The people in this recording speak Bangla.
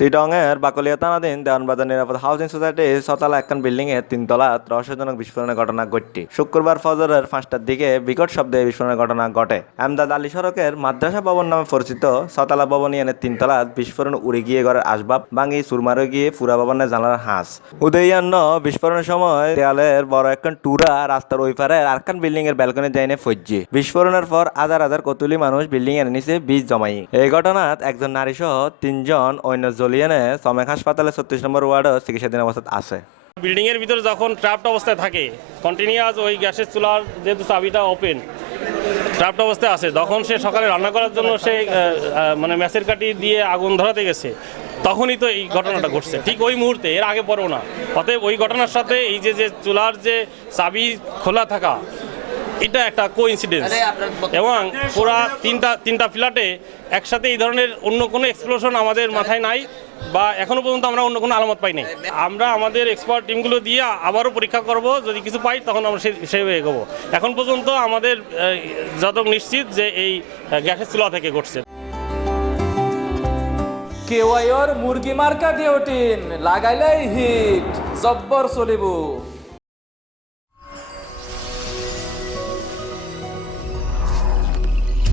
সিডংয়ের বাকলিয়া থানাধীন দেওয়ানবাজার নিরাপদ হাউজিং সোসাইটি ছতলা একখান বিল্ডিং এর তিনতলাত রহস্যজনক বিস্ফোরণের ঘটনা ঘটছে। শুক্রবার ফজরের পাঁচটার দিকে বিকট শব্দে বিস্ফোরণের ঘটনা ঘটে। আমদাদ আলী সড়কের মাদ্রাসা ভবন নামে পরিচিত ছতলা ভবন ইয়ানের তিনতলাত বিস্ফোরণ উড়ে গিয়ে ঘরের আসবাব ভাঙি, চুরমারে গিয়ে পুরা ভবনের জানালার হাঁস। উদয়ান্ন বিস্ফোরণের সময় দেয়ালের বড় একখান টুরা রাস্তার ওই পারে আরেকখান বিল্ডিং এর ব্যালকনি যাইনে ফজ্জি। বিস্ফোরণের পর হাজার হাজার কতুলি মানুষ বিল্ডিং এর নিচে বীজ জমাই এই ঘটনাত একজন নারী সহ তিনজন অন্য জলিয়ানে চমেক হাসপাতালে ছত্রিশ নম্বর ওয়ার্ডে চিকিৎসাধীন অবস্থায় আছে। বিল্ডিং এর ভিতরে যখন ট্র্যাপড অবস্থায় থাকে কন্টিনিউয়াস ওই গ্যাসের চুলার যেহেতু চাবিটা ওপেন ট্র্যাপড অবস্থায় আছে। তখন সে সকালে রান্না করার জন্য সে মানে ম্যাসের কাঠি দিয়ে আগুন ধরাতে গেছে। তখনই তো এই ঘটনাটা ঘটছে। ঠিক ওই মুহূর্তে, এর আগে পরেও না। অতএব ওই ঘটনার সাথে এই যে যে চুলার যে চাবি খোলা থাকা এটা একটা কোইন্সিডেন্স এবং পুরা তিনটা তিনটা ফ্ল্যাটে একসাথে এই ধরনের অন্য কোনো এক্সপ্লোশন আমাদের মাথায় নাই বা এখনও পর্যন্ত আমরা অন্য কোনো আলামত পাইনি। আমরা আমাদের এক্সপার্ট টিমগুলো দিয়ে আবারও পরীক্ষা করব যদি কিছু পাই তখন আমরা সেই হিসেবে এগোবো। এখন পর্যন্ত আমাদের আহ, যত নিশ্চিত যে এই গ্যাসের চুলা থেকে ঘটছে। কেওয়াইর মুরগি মার্কা ডিওটিন লাগাইলেই হিট জব্বর চলিব।